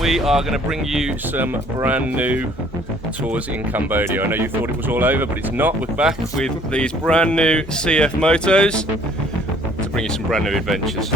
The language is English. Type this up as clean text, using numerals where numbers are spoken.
we are going to bring you some brand new tours in Cambodia. I know you thought it was all over, but it's not. We're back with these brand new CFMotos to bring you some brand new adventures.